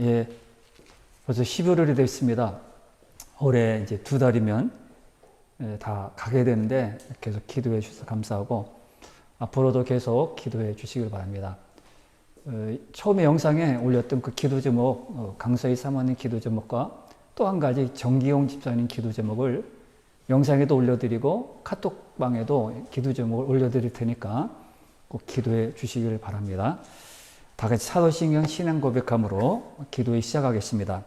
예, 벌써 11월이 됐습니다. 올해 이제 2달이면 다 가게 되는데 계속 기도해 주셔서 감사하고 앞으로도 계속 기도해 주시길 바랍니다. 처음에 영상에 올렸던 그 기도 제목, 강서희 사모님 기도 제목과 또 한 가지 정기용 집사님 기도 제목을 영상에도 올려드리고 카톡방에도 기도 제목을 올려드릴 테니까 꼭 기도해 주시길 바랍니다. 다 같이 사도신경 신앙 고백함으로 기도에 시작하겠습니다.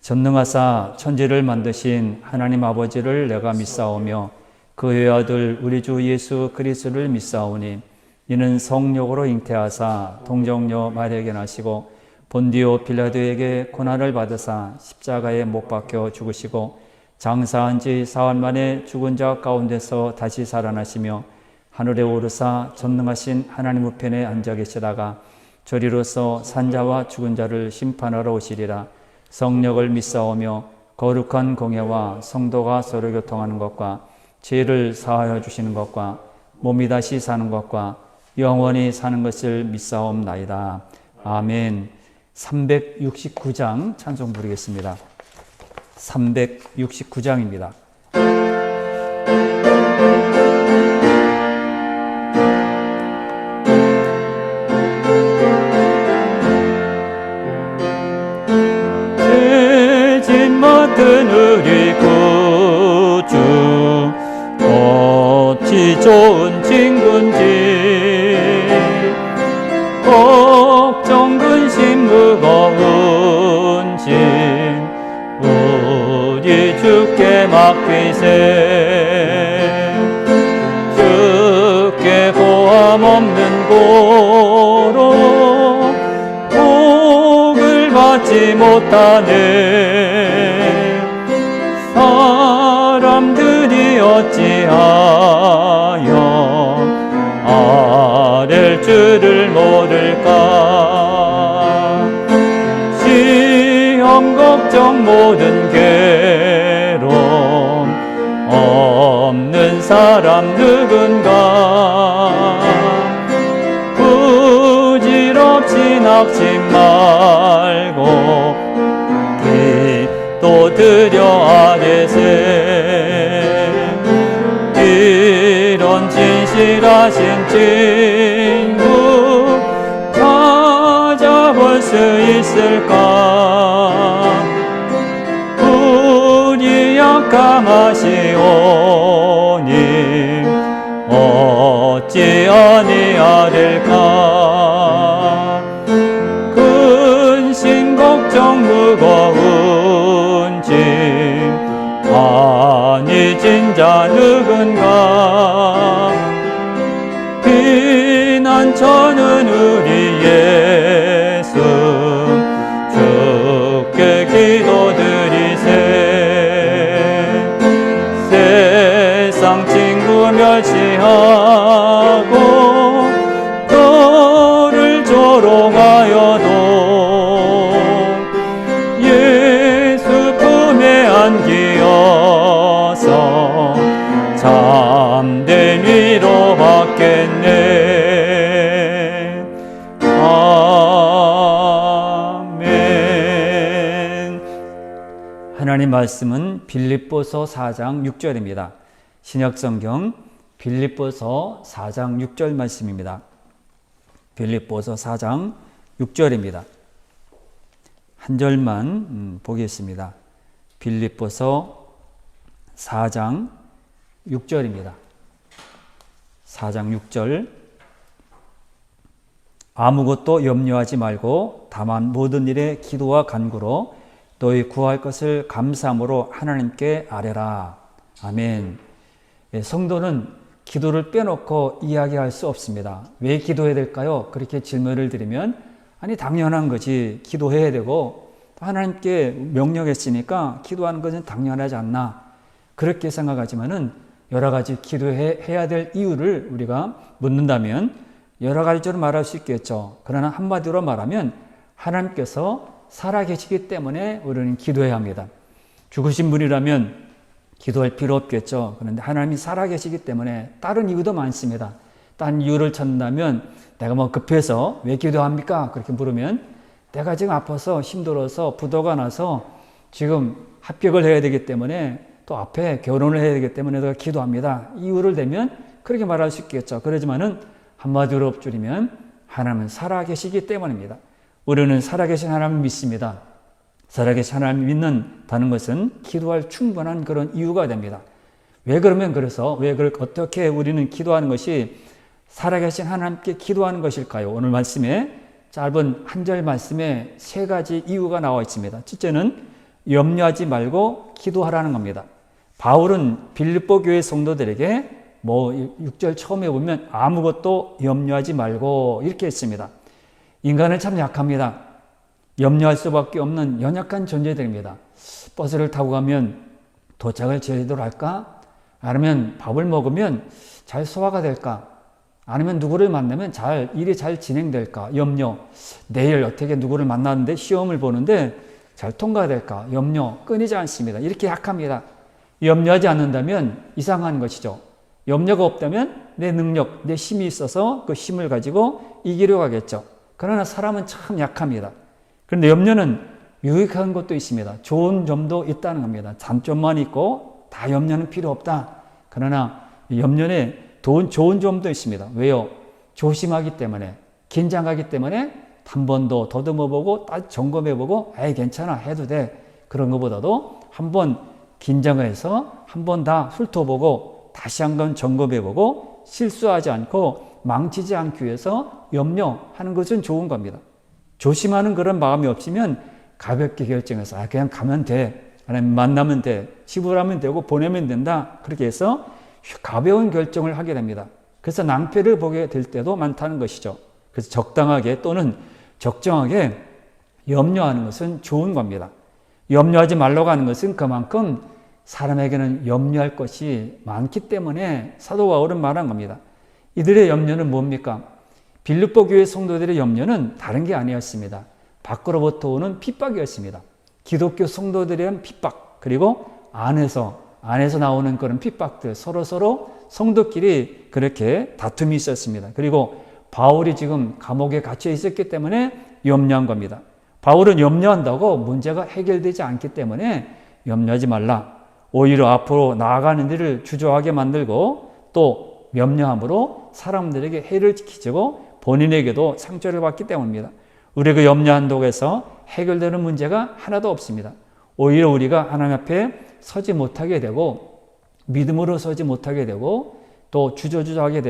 전능하사 천지를 만드신 하나님 아버지를 내가 믿사오며 그의 아들 우리 주 예수 그리스도를 믿사오니 이는 성령으로 잉태하사 동정녀 마리아에게 나시고 본디오 빌라도에게 고난을 받으사 십자가에 못 박혀 죽으시고 장사한 지 사흘 만에 죽은 자 가운데서 다시 살아나시며 하늘에 오르사 전능하신 하나님 우편에 앉아 계시다가 저리로서 산자와 죽은 자를 심판하러 오시리라. 성령을 믿사오며 거룩한 공예와 성도가 서로 교통하는 것과 죄를 사하여 주시는 것과 몸이 다시 사는 것과 영원히 사는 것을 믿사옵나이다. 아멘. 369장 찬송 부르겠습니다. 369장입니다. 죄진 모든 우리 구주 어찌 좋은 친구인지 걱정 근심 무거운 짐 우리 주께 맡기세. 주께 고함 없는 고로 복을 받지 못하네. 사람들이 어찌하여 아랠 줄을 모를까. 시험 걱정 모든 괴로움 없는 사람 누군가. 부질없이 낙심 말고 기도드려 아뢰세. 이런 진실하신 친구 찾아볼 수 있을까. 우리 약함하시오니 어찌 아니하릴까. 근심 걱정 무거운 짐 아니 진자 누군가. 피난처는 우리 예수 주께 기도드리세. 세상 친구 멸시하고 너를 조롱하여도 예수 품에 안기어서 참된 위로 받겠네. 아멘. 하나님 말씀은 빌립보서 4장 6절입니다. 신약성경 빌립보서 4장 6절 말씀입니다. 빌립보서 4장 6절입니다. 한 절만 보겠습니다. 빌립보서 4장 6절입니다. 4장 6절. 아무것도 염려하지 말고 다만 모든 일에 기도와 간구로 너희 구할 것을 감사함으로 하나님께 아뢰라. 아멘. 성도는 기도를 빼놓고 이야기할 수 없습니다. 왜 기도해야 될까요? 그렇게 질문을 드리면 아니 당연한 거지. 기도해야 되고 하나님께 명령했으니까 기도하는 것은 당연하지 않나. 그렇게 생각하지만은 여러 가지 기도해야 될 이유를 우리가 묻는다면 여러 가지로 말할 수 있겠죠. 그러나 한마디로 말하면 하나님께서 살아계시기 때문에 우리는 기도해야 합니다. 죽으신 분이라면 기도할 필요 없겠죠. 그런데 하나님이 살아계시기 때문에 다른 이유도 많습니다. 다른 이유를 찾는다면 내가 뭐 급해서 왜 기도합니까? 그렇게 물으면 내가 지금 아파서 힘들어서 부도가 나서 지금 합격을 해야 되기 때문에 또 앞에 결혼을 해야 되기 때문에 내가 기도합니다. 이유를 대면 그렇게 말할 수 있겠죠. 그러지만은 한마디로 줄이면 하나님은 살아계시기 때문입니다. 우리는 살아계신 하나님을 믿습니다. 살아계신 하나님을 믿는다는 것은 기도할 충분한 그런 이유가 됩니다. 왜 그러면 그래서 어떻게 우리는 기도하는 것이 살아계신 하나님께 기도하는 것일까요? 오늘 말씀에 짧은 한 절 말씀에 세 가지 이유가 나와 있습니다. 첫째는 염려하지 말고 기도하라는 겁니다. 바울은 빌립보 교회 성도들에게 6절 처음에 보면 아무것도 염려하지 말고 이렇게 했습니다. 인간은 참 약합니다. 염려할 수밖에 없는 연약한 존재들입니다. 버스를 타고 가면 도착을 제대로 할까? 아니면 밥을 먹으면 잘 소화가 될까? 아니면 누구를 만나면 일이 잘 진행될까? 염려. 내일 어떻게 누구를 만나는데 시험을 보는데 잘 통과될까? 염려. 끊이지 않습니다. 이렇게 약합니다. 염려하지 않는다면 이상한 것이죠. 염려가 없다면 내 능력, 내 힘이 있어서 그 힘을 가지고 이기려고 하겠죠. 그러나 사람은 참 약합니다. 그런데 염려는 유익한 것도 있습니다. 좋은 점도 있다는 겁니다. 단점만 있고 다 염려는 필요 없다. 그러나 염려에 좋은 점도 있습니다. 왜요? 조심하기 때문에, 긴장하기 때문에 한 번 더 더듬어보고 점검해보고 괜찮아 해도 돼. 그런 것보다도 한번 긴장해서 한 번 다 훑어보고 다시 한번 점검해보고 실수하지 않고 망치지 않기 위해서 염려하는 것은 좋은 겁니다. 조심하는 그런 마음이 없으면 가볍게 결정해서 그냥 가면 돼. 아니면 만나면 돼. 지불하면 되고 보내면 된다. 그렇게 해서 가벼운 결정을 하게 됩니다. 그래서 낭패를 보게 될 때도 많다는 것이죠. 그래서 적당하게 또는 적정하게 염려하는 것은 좋은 겁니다. 염려하지 말라고 하는 것은 그만큼 사람에게는 염려할 것이 많기 때문에 사도 바울은 말한 겁니다. 이들의 염려는 뭡니까? 빌립보 교회 성도들의 염려는 다른 게 아니었습니다. 밖으로부터 오는 핍박이었습니다. 기독교 성도들에 대한 핍박, 그리고 안에서 나오는 그런 핍박들, 서로 성도끼리 그렇게 다툼이 있었습니다. 그리고 바울이 지금 감옥에 갇혀 있었기 때문에 염려한 겁니다. 바울은 염려한다고 문제가 해결되지 않기 때문에 염려하지 말라. 오히려 앞으로 나아가는 일을 주저하게 만들고 또 염려함으로 사람들에게 해를 끼치고 본인에게도 상처를 받기 때문입니다. 우리가 염려한다고 해서 해결되는 문제가 하나도 없습니다. 오히려 우리가 하나님 앞에 서지 못하게 되고 믿음으로 서지 못하게 되고 또 주저하게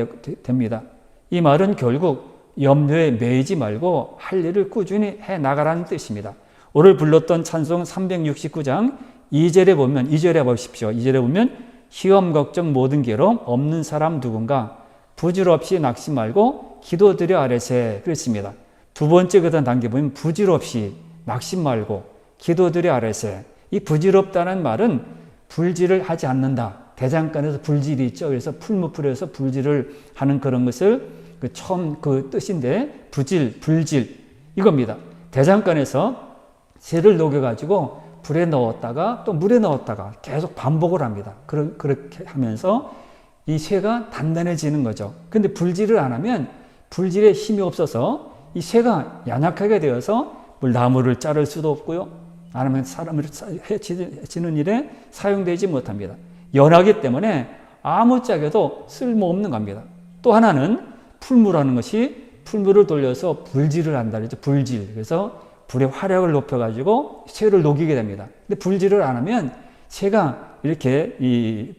됩니다. 이 말은 결국 염려에 매이지 말고 할 일을 꾸준히 해 나가라는 뜻입니다. 오늘 불렀던 찬송 369장 2절에 보면 2절에 보십시오. 2절에 보면 시험 걱정 모든 괴로움 없는 사람 누군가 부질없이 낙심 말고 기도드려 아뢰세 그랬습니다. 두 번째 그 단계 보면 부질없이 낙심 말고 기도드려 아뢰세. 이 부질없다는 말은 불질을 하지 않는다. 대장간에서 불질이 있죠. 그래서 풀무풀에서 불질을 하는 그런 것을 처음 그 뜻인데 불질 이겁니다. 대장간에서 새를 녹여가지고 불에 넣었다가 또 물에 넣었다가 계속 반복을 합니다. 그렇게 하면서 이 새가 단단해지는 거죠. 근데 불질을 안 하면 불질에 힘이 없어서 이 새가 연약하게 되어서 나무를 자를 수도 없고요. 아니면 사람을 해치는 일에 사용되지 못합니다. 연하기 때문에 아무짝에도 쓸모없는 겁니다. 또 하나는 풀무라는 것이 풀무를 돌려서 불질을 한다 그랬죠. 불질. 그래서 불의 화력을 높여가지고 새를 녹이게 됩니다. 근데 불질을 안 하면 새가 이렇게 이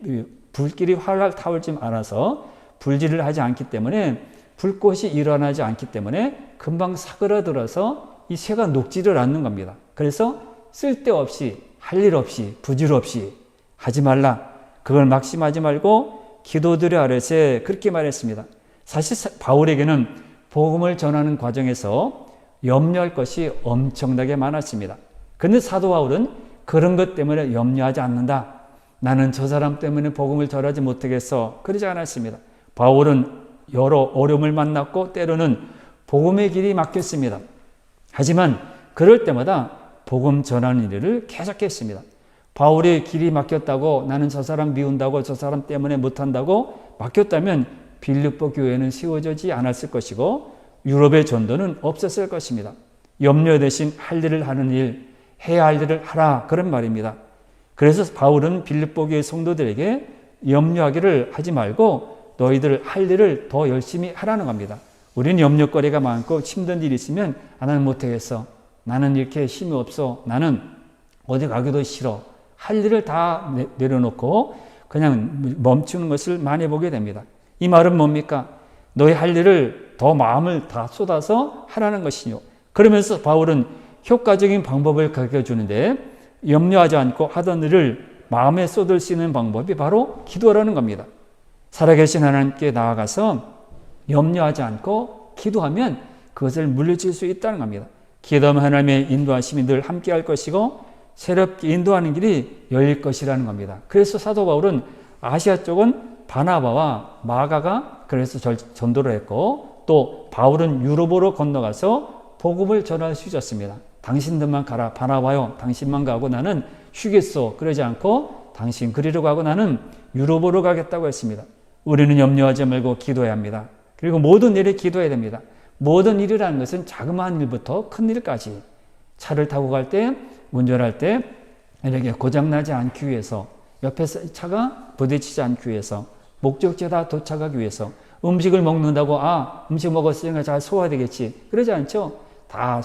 불길이 활활 타올지 않아서 불질을 하지 않기 때문에 불꽃이 일어나지 않기 때문에 금방 사그라들어서 이 새가 녹지를 않는 겁니다. 그래서 쓸데없이 할 일 없이 부질 없이 하지 말라. 그걸 막심하지 말고 기도드려 아뢰세 그렇게 말했습니다. 사실 바울에게는 복음을 전하는 과정에서 염려할 것이 엄청나게 많았습니다. 그런데 사도 바울은 그런 것 때문에 염려하지 않는다. 나는 저 사람 때문에 복음을 전하지 못하겠어. 그러지 않았습니다. 바울은 여러 어려움을 만났고 때로는 복음의 길이 막혔습니다. 하지만 그럴 때마다 복음 전하는 일을 계속했습니다. 바울의 길이 막혔다고 나는 저 사람 미운다고 저 사람 때문에 못한다고 막혔다면 빌립보 교회는 세워지지 않았을 것이고 유럽의 전도는 없었을 것입니다. 염려 대신 할 일을 하는 일, 해야 할 일을 하라 그런 말입니다. 그래서 바울은 빌립보 교회 성도들에게 염려하기를 하지 말고 너희들 할 일을 더 열심히 하라는 겁니다. 우리는 염려거리가 많고 힘든 일이 있으면 나는 못하겠어. 나는 이렇게 힘이 없어. 나는 어디 가기도 싫어. 할 일을 다 내려놓고 그냥 멈추는 것을 많이 보게 됩니다. 이 말은 뭡니까? 너희 할 일을 더 마음을 다 쏟아서 하라는 것이요. 그러면서 바울은 효과적인 방법을 가르쳐 주는데 염려하지 않고 하던 일을 마음에 쏟을 수 있는 방법이 바로 기도라는 겁니다. 살아계신 하나님께 나아가서 염려하지 않고 기도하면 그것을 물리칠 수 있다는 겁니다. 기도하면 하나님의 인도하심이 늘 함께 할 것이고 새롭게 인도하는 길이 열릴 것이라는 겁니다. 그래서 사도 바울은 아시아 쪽은 바나바와 마가가 그래서 전도를 했고 또 바울은 유럽으로 건너가서 복음을 전할 수 있었습니다. 당신들만 가라. 바나바요. 당신만 가고 나는 쉬겠소. 그러지 않고 당신 그리로 가고 나는 유럽으로 가겠다고 했습니다. 우리는 염려하지 말고 기도해야 합니다. 그리고 모든 일에 기도해야 됩니다. 모든 일이라는 것은 자그마한 일부터 큰 일까지 차를 타고 갈 때, 운전할 때 이렇게 고장나지 않기 위해서 옆에 차가 부딪히지 않기 위해서 목적지에 다 도착하기 위해서 음식을 먹는다고 음식 먹었으니까 잘 소화가 되겠지. 그러지 않죠. 다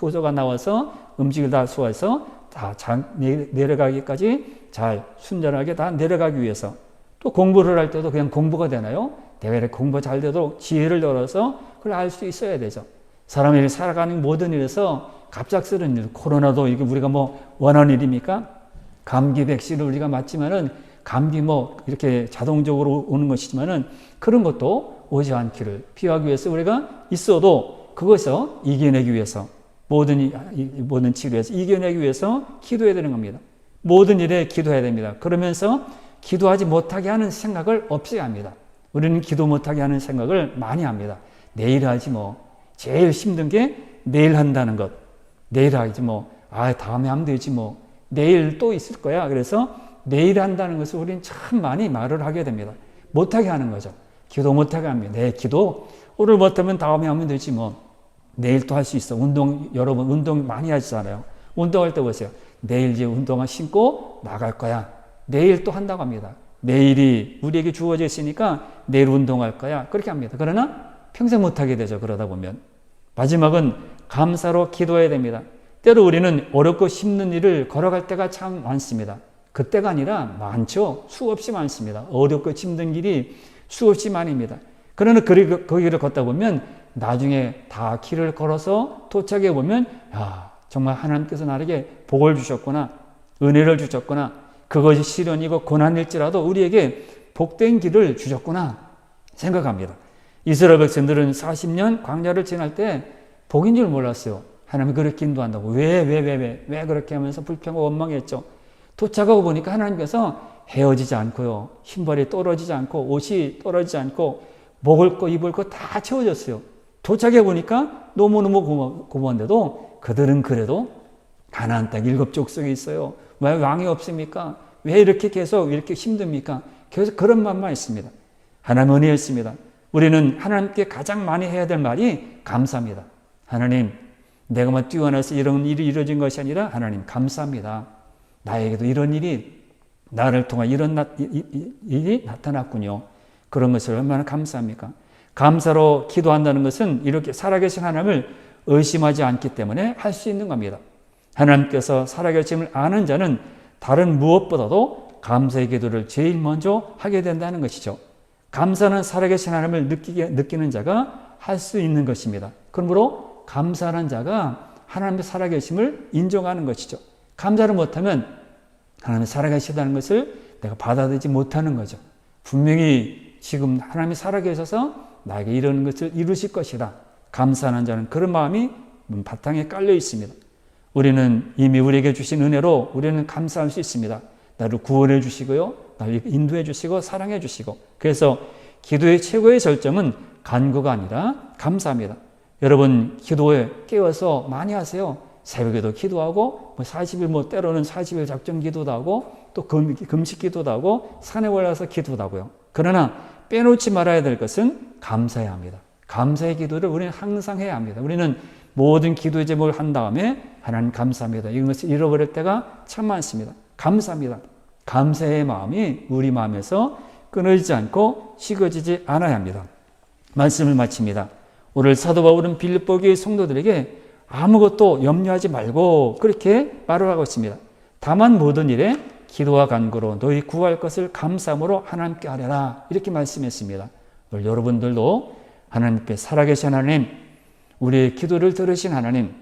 효소가 나와서 음식을 다 소화해서 다 내려가기까지 잘 순전하게 다 내려가기 위해서 또 공부를 할 때도 그냥 공부가 되나요? 내가 이렇게 공부 잘 되도록 지혜를 열어서 그걸 알 수 있어야 되죠. 사람이 살아가는 모든 일에서 갑작스러운 일, 코로나도 이게 우리가 원하는 일입니까? 감기 백신을 우리가 맞지만은 감기 이렇게 자동적으로 오는 것이지만은 그런 것도 오지 않기를 피하기 위해서 우리가 있어도 그것을 이겨내기 위해서 모든 치료에서 이겨내기 위해서 기도해야 되는 겁니다. 모든 일에 기도해야 됩니다. 그러면서 기도하지 못하게 하는 생각을 없애야 합니다. 우리는 기도 못하게 하는 생각을 많이 합니다. 내일 하지 제일 힘든 게 내일 한다는 것. 내일 하지 다음에 하면 되지 내일 또 있을 거야. 그래서 내일 한다는 것을 우리는 참 많이 말을 하게 됩니다. 못하게 하는 거죠. 기도 못하게 합니다. 내 기도 오늘 못하면 다음에 하면 되지 내일 또 할 수 있어. 여러분 운동 많이 하시잖아요. 운동할 때 보세요. 내일 이제 운동화 신고 나갈 거야. 내일 또 한다고 합니다. 내일이 우리에게 주어져 있으니까 내일 운동할 거야. 그렇게 합니다. 그러나 평생 못하게 되죠. 그러다 보면. 마지막은 감사로 기도해야 됩니다. 때로 우리는 어렵고 힘든 일을 걸어갈 때가 참 많습니다. 그때가 아니라 많죠. 수없이 많습니다. 어렵고 힘든 길이 수없이 많습니다. 그러나 그 길을 걷다 보면 나중에 다 길을 걸어서 도착해 보면 정말 하나님께서 나에게 복을 주셨구나. 은혜를 주셨구나. 그것이 시련이고 고난일지라도 우리에게 복된 길을 주셨구나 생각합니다. 이스라엘 백성들은 40년 광야를 지날 때 복인 줄 몰랐어요. 하나님이 그렇게 인도한다고. 왜 그렇게 하면서 불평하고 원망했죠. 도착하고 보니까 하나님께서 헤어지지 않고요. 신발이 떨어지지 않고 옷이 떨어지지 않고 먹을 거 입을 거 다 채워졌어요. 도착해 보니까 너무너무 고마운데도 그들은 그래도 가나안 땅 7족속에 있어요. 왜 왕이 없습니까? 왜 이렇게 계속 이렇게 힘듭니까? 계속 그런 말만 있습니다. 하나님 은혜였습니다. 우리는 하나님께 가장 많이 해야 될 말이 감사합니다. 하나님, 내가 뛰어나서 이런 일이 이루어진 것이 아니라 하나님 감사합니다. 나에게도 이런 일이 나를 통해 이런 일이 나타났군요. 그런 것을 얼마나 감사합니까? 감사로 기도한다는 것은 이렇게 살아계신 하나님을 의심하지 않기 때문에 할 수 있는 겁니다. 하나님께서 살아계심을 아는 자는 다른 무엇보다도 감사의 기도를 제일 먼저 하게 된다는 것이죠. 감사는 살아계신 하나님을 느끼는 자가 할 수 있는 것입니다. 그러므로 감사하는 자가 하나님의 살아계심을 인정하는 것이죠. 감사를 못하면 하나님이 살아계시다는 것을 내가 받아들이지 못하는 거죠. 분명히 지금 하나님이 살아계셔서 나에게 이런 것을 이루실 것이다. 감사하는 자는 그런 마음이 바탕에 깔려 있습니다. 우리는 이미 우리에게 주신 은혜로 우리는 감사할 수 있습니다. 나를 구원해 주시고요. 나를 인도해 주시고 사랑해 주시고. 그래서 기도의 최고의 절정은 간구가 아니라 감사합니다. 여러분 기도에 깨워서 많이 하세요. 새벽에도 기도하고 40일 때로는 40일 작정 기도도 하고 또 금식 기도도 하고 산에 올라서 기도도 하고요. 그러나 빼놓지 말아야 될 것은 감사해야 합니다. 감사의 기도를 우리는 항상 해야 합니다. 우리는 모든 기도의 제목을 한 다음에 하나님 감사합니다. 이것을 잃어버릴 때가 참 많습니다. 감사합니다. 감사의 마음이 우리 마음에서 끊어지지 않고 식어지지 않아야 합니다. 말씀을 마칩니다. 오늘 사도 바울은 빌립보 교회 성도들에게 아무것도 염려하지 말고 그렇게 말을 하고 있습니다. 다만 모든 일에 기도와 간구로 너희 구할 것을 감사함으로 하나님께 아뢰라, 이렇게 말씀했습니다. 오늘 여러분들도 하나님께 살아계신 하나님, 우리의 기도를 들으신 하나님,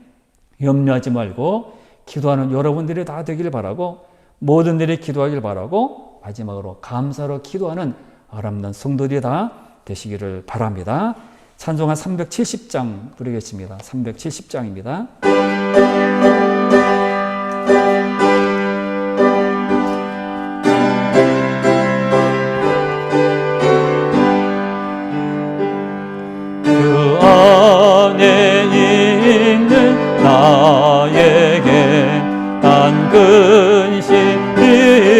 염려하지 말고 기도하는 여러분들이 다 되길 바라고, 모든 일에 기도하길 바라고, 마지막으로 감사로 기도하는 아름다운 성도들이 다 되시기를 바랍니다. 찬송가 370장 부르겠습니다. 370장입니다. 그 안에 있는 나에게 단 근심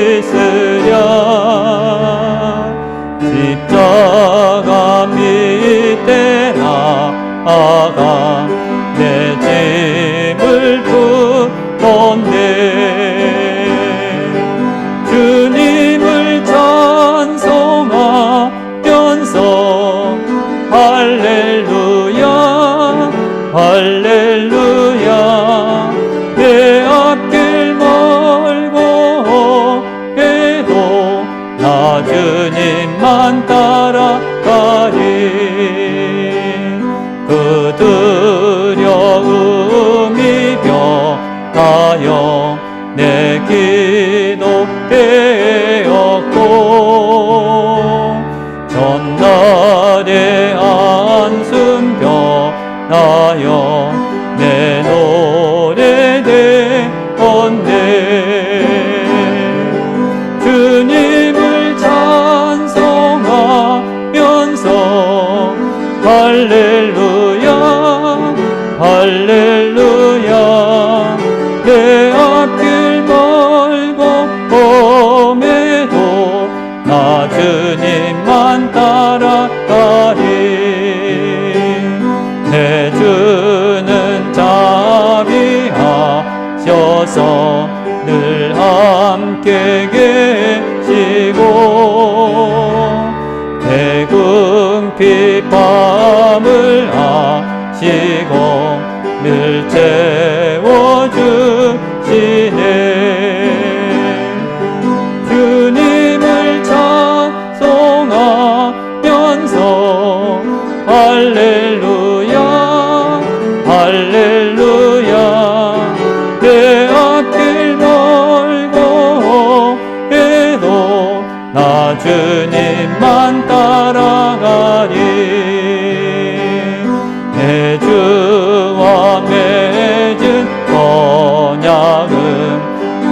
있으랴. 십자가 밑에 나아가 내 짐을 풀었네. 주님을 찬송하면서 할렐루야 할렐루야. 내 앞길 멀고 해도 나 주님만 따라가리. 그 두려움이 변하여 내 기도 되었고, 전날의 안순 변하여 내 노래 되었네. 주님을 찬송하면서 할렐루야 할렐루야. 내 앞길 멀고 험해도 나 주님만 따라가리. 내 주는 자비하셔서 늘 함께 계시고, 대궁 밤을 아시고 늘 채워주시네. 주님을 찬송하면서 할렐루야 할렐루야. 내 앞길 멀고 해도 나 주님만 따라가리. 내 주와 맺은 언약은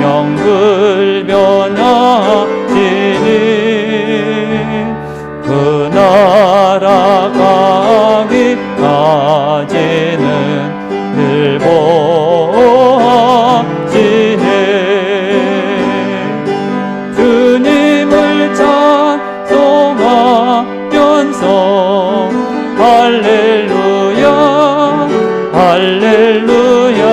영글 변하시니, 그 나라 가기까지는 늘 보호하시네. 주님을 찬송하면서 할렐루야 할렐루야.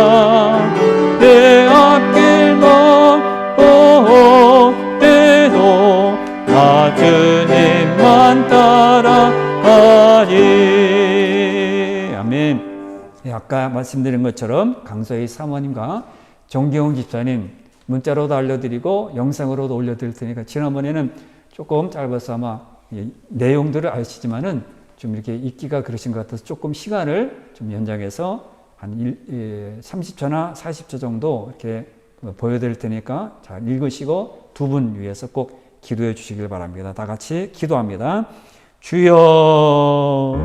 내 앞길 멀고 해도 나 주님만 따라가리. 아멘. 아까 말씀드린 것처럼 강서희 사모님과 정기용 집사님 문자로도 알려드리고 영상으로도 올려드릴 테니까, 지난번에는 조금 짧아서 아마 내용들을 아시지만은 좀 이렇게 읽기가 그러신 것 같아서 조금 시간을 좀 연장해서 한 30초나 40초 정도 이렇게 보여드릴 테니까 잘 읽으시고 두 분 위해서 꼭 기도해 주시길 바랍니다. 다 같이 기도합니다. 주여.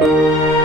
아멘.